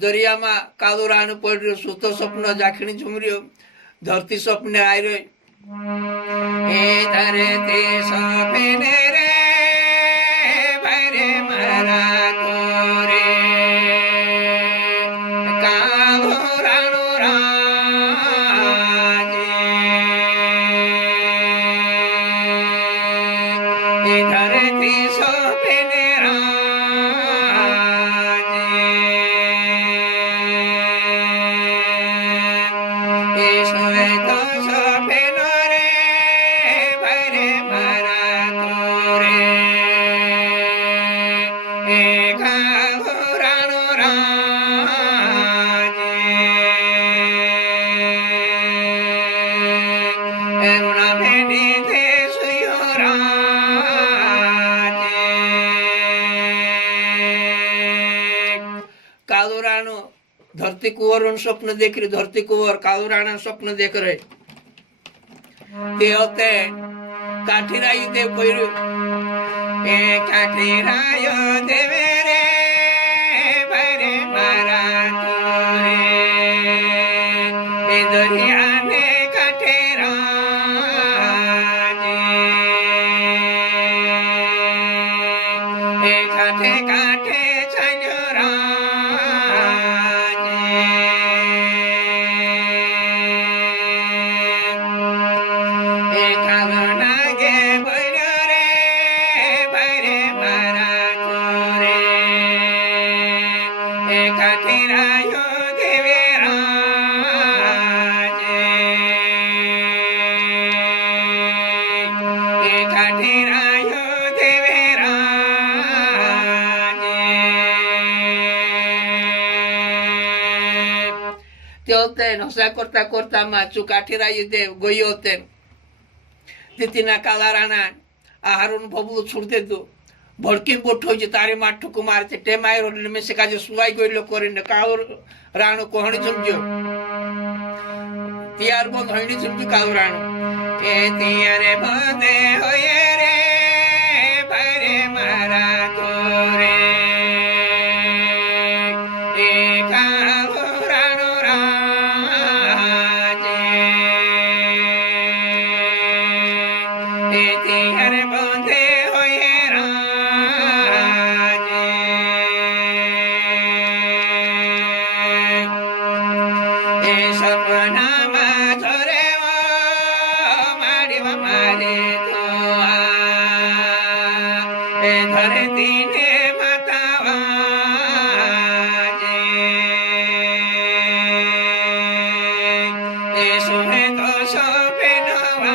दरिया में कादो राणु पड़ रो सूतो स्वप्न जाखणी झूम रो धरती स्वप्न आई रो ए धरती स्वप्ने रे भरे मरा तोरे कादो राणु राजे ए धरती स्वप्ने धरती कुंवर स्वप्न देख रहे धरती कुंवर कादो राणा स्वप्न देख रहे ते होते काठीराय देव कोइरु ए काठीराय देवे रे भरे मारा तोरे ए दरिया ने काठेरा ए काठे काठे छानरा नशा करता करता माचू काठीराय देव गई होते तिना काला राणा आहारून भबुल छुड़ते दो भड़की बोट हो तारे माठू को मारते टेमाय रोड में से काजे सुवाई गइलो करिन कालो राणो कोहणी झुमजो तियार बंद होइनी झुमजो कालो राणो ए तियारे बंदे होए रे भरे मारा तोरे ए कालो राणो राजे ए तियारे बंदे होए राजे ए सपना माधरे वो मारी मारे तो ए धरती ने मातावा ए सुने तो सोपे नवा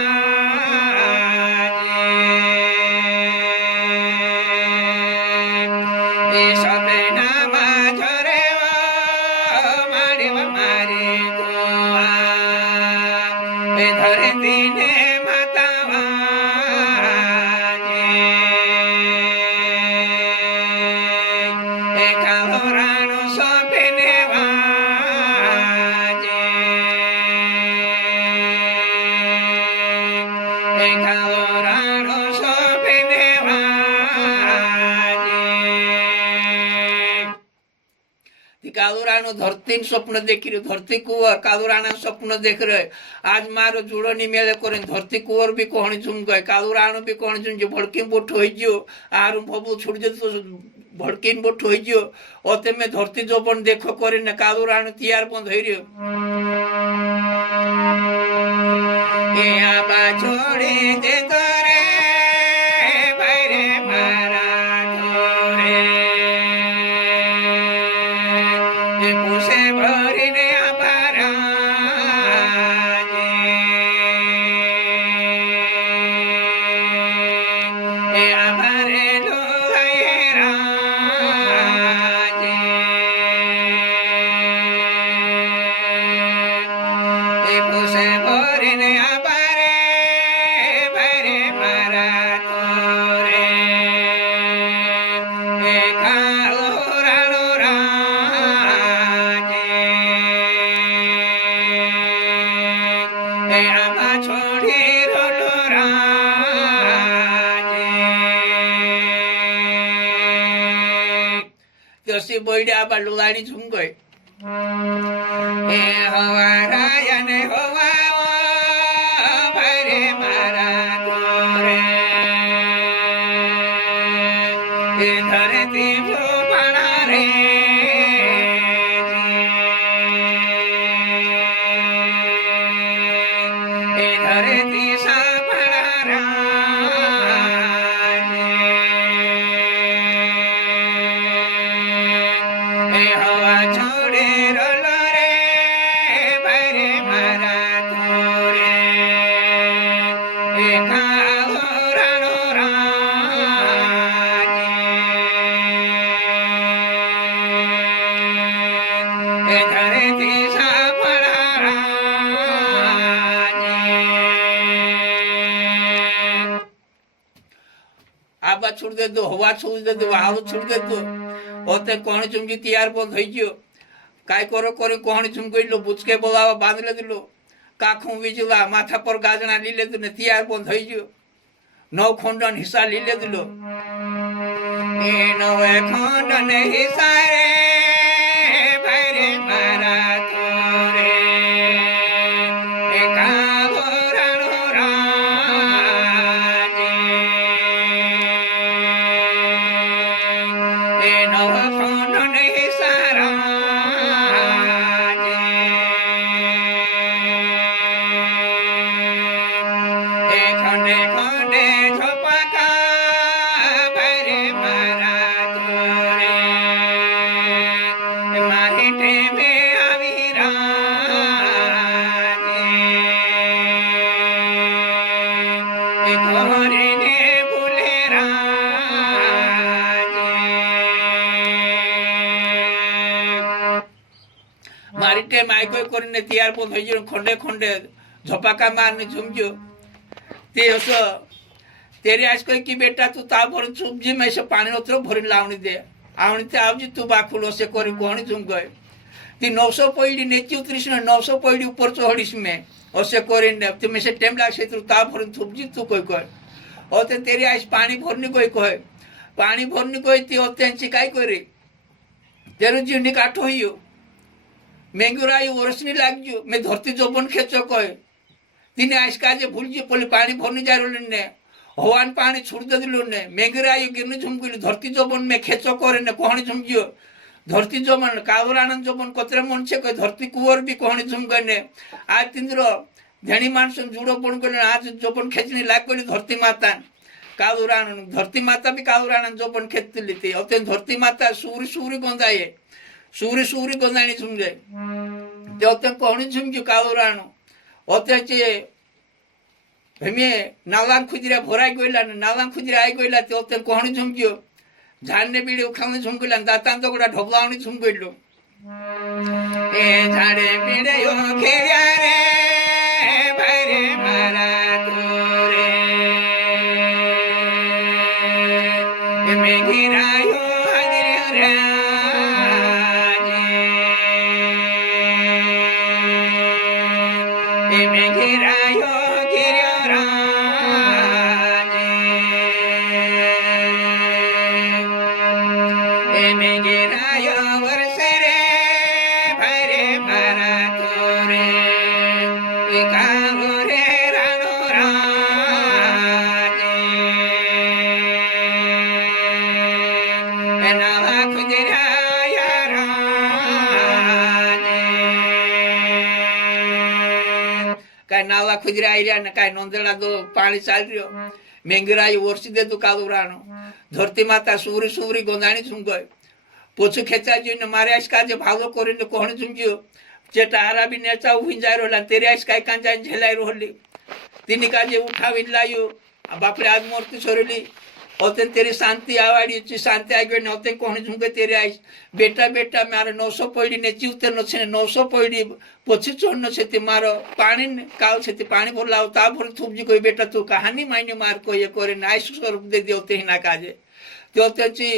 ए सोपे नामा झरे वो मारी मारे तो ए धरती ने मातावा ए कालो राणो सोपे नेवा ए कालो राणो सोपे नेवा कादो राणो धरती स्वप्न देखी रे धरती कुंवर कादो राणा स्वप्न देख रहे आज मारो जुड़ो नहीं मेले करे धरती कुंवर भी कोहणी झुम गए कादो राणो भी कोहणी झुम जो भड़की बोट हो आर भबू छुड़ जो तो भड़की बोट हो ओते में धरती जोबन देखो करे न कादो राणो तियार बंद हो रियो ए आबा छोड़े दे तोरे भरे मारा तोरे ए पुसे भरी ने आबारा ए आबारे लो हैरा ए पुसे भरी ने आबारे भरे मारा तोरे ए कालो राणो राजे ए आबा छोड़ी रोलो राजे तसी बोइडे आबा लुलानी झुम गए એ હવારાય ને હવાઓ ભારે મારા તોરે એ ધરતી ભૂપણા રે એ ધરતી સાપણા એ હવા છોડે રોલો રે ભારે મારા તોરે એ કાળો રાણો એ ધરતી સાપડા આબા છોડ દે દો હવા છોડ દે દો વાળો છોડ દે દો ઓતે કોણ ચુમજી તૈયાર પણ થઈ ગયો કાંઈ કરો કરે કોણ ચુમ ગયેલો બુચકે બોલાવા બાંધી લીધેલો કાખું વીજલા માથા પર ગાજણા લઈ લીધું ને તૈયાર પણ થઈ ગયો નવ ખંડન હિસ્સા લઈ લીધેલો એ નવે ખંડન હિસ્સા રે ભારે મારા તોરે એ કાળો રાણો રાજે એ નવ ખંડન હિસ્સા રાજે એ ખંડે ખંડે ઝોપાકા ભારે મારા તોરે એ મારી ટેમે આવી રાજે એ ઘોરીને ભૂલે રાજે મારી ટેમ આઈકો કરીને તૈયાર પણ થઈ ગયો ખંડે ખંડે ઝપાકા મારને ઝૂમજો તે હશો તેરી આજ કોઈ કી બેટા તું તા ભર ઝૂમજી મેં से पानी उतरो भरी लावणी दे आवणी ते आवजी તું બાખુલ હશે કરી કોણી ઝૂમ ગયો ती 900 પૈડી નીચે ઉતરીશ ને 900 પૈડી ઉપર ચઢીશ મેં હશે કરીને તે મેં से ટેમ લાગશે તું તા ભરી ઝૂમજી તું કોઈ કોઈ હોતે તેરી આજ પાણી ભરની કોઈ કહે પાણી ભરની કોઈ તે હોતે કાઈ કરી તેરું જીવની કાઠો હયો મેંગુરાયું વર્ષની લાગજો મેં ધરતી જોબન ખેંચો કહે तिने आज काजे भूलजी पोली पानी भरनी जा ने हवान पानी छुड़ दिलु ने मेघरायु गिरने झुमकिलु धरती जोबन में खेचो करे ने कोहणी झुमजियो धरती जोबन कावरानंद जोबन कोतरे मन छे कोई धरती कुवर भी कोहणी झुम गने आज तिंद्रो धणी मानस जुड़ो पण गने आज जोबन खेचनी लाग गली धरती माता कावरानंद धरती माता भी कावरानंद जोबन खेचली थी अते धरती माता सूरी सूरी गोंदाये सूरी सूरी गोंदाणी झुमजे ते अते कोहणी झुमजियो कावरानो अत्याचे हेमे नालान खुजरा भराई गइला नालान खुजरा आई गइला ते ओते कोहणी झुमजियो झाडने बीड़ी उखावणी झुम गइला दातान तो गोडा ढोबलावणी झुम गइलो ए झाडे बीड़े यो खेरिया रे भारे मारा तोरे ए मेघिरायो हगिरे राजे ए मेघिरायो गिर्यो राजे ए मेघिरायो वर्षे रे भारे मारा तोरे ए कालो रे राणो राजे ए नाला खुजराया राजे काय नाला खुजरा आयल्या ने काय नोंदला दो पाणी चाल रह्यो मेंगराई वर्षी दे तू कालो राणो धरती माता सूरी सूरी गोंदाणी झुंगय पोछू खेचा जीने मारे आश काजे भालो कोरीने कोहणी झुंजियो चेटा आरा भी नेचा उही जाय रोला तेरी आश काय कांजा झेलाय रोली तिनी काजे उठावी लायो बापरे आज मूर्ति छोरली ओते तेरी शांति आवाड़ी ची शांति आ गई ओते कोहणी झुंगे तेरी आश बेटा बेटा मारे 900 पौड़ी ने जीवते न छे 900 पौड़ी पोछी चोड़ न छे ते मारो पानी काव छे ते पानी भर लाव ता भर थुपजी कोई बेटा तू कहानी मायने मार को ये करे नाइस स्वरूप दे देते ही ना काजे ते ची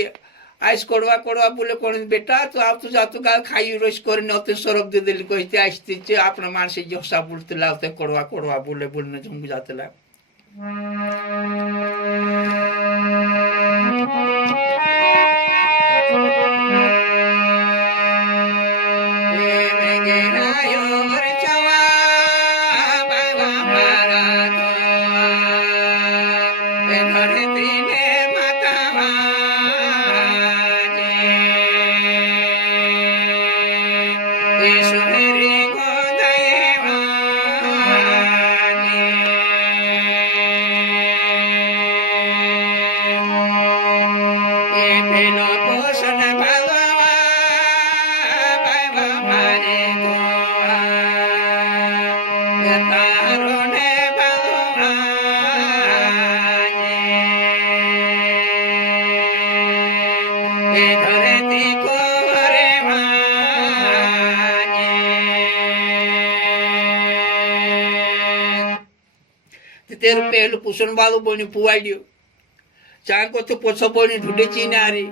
आइस कोड़वा कोड़वा बोले कोण बेटा तो आप तो जातो का खाई रोज करे न ते स्वरूप दे देली कोई ते आइसती चे आपन मानसे जोसा बोलते लावते कोड़वा कोड़वा बोले बोलने झुंग जाते ला ते तेरे पहलू पुसन वालों बोनी पुवाइडियो चाहे को तो पोछो बोनी ढूंढे चीने आ रही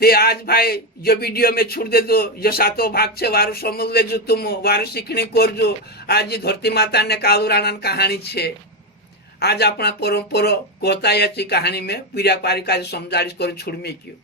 ते आज भाई जो वीडियो में छूट दे दो जो सातों भाग से वारु समझ ले जो तुम वारु सीखने कर जो आज धरती माता ने कालू राणा कहानी छे आज अपना परम्परा कोतायाची कहानी में पीड़ा पारिका समझारिश कर छुड़मी क्यों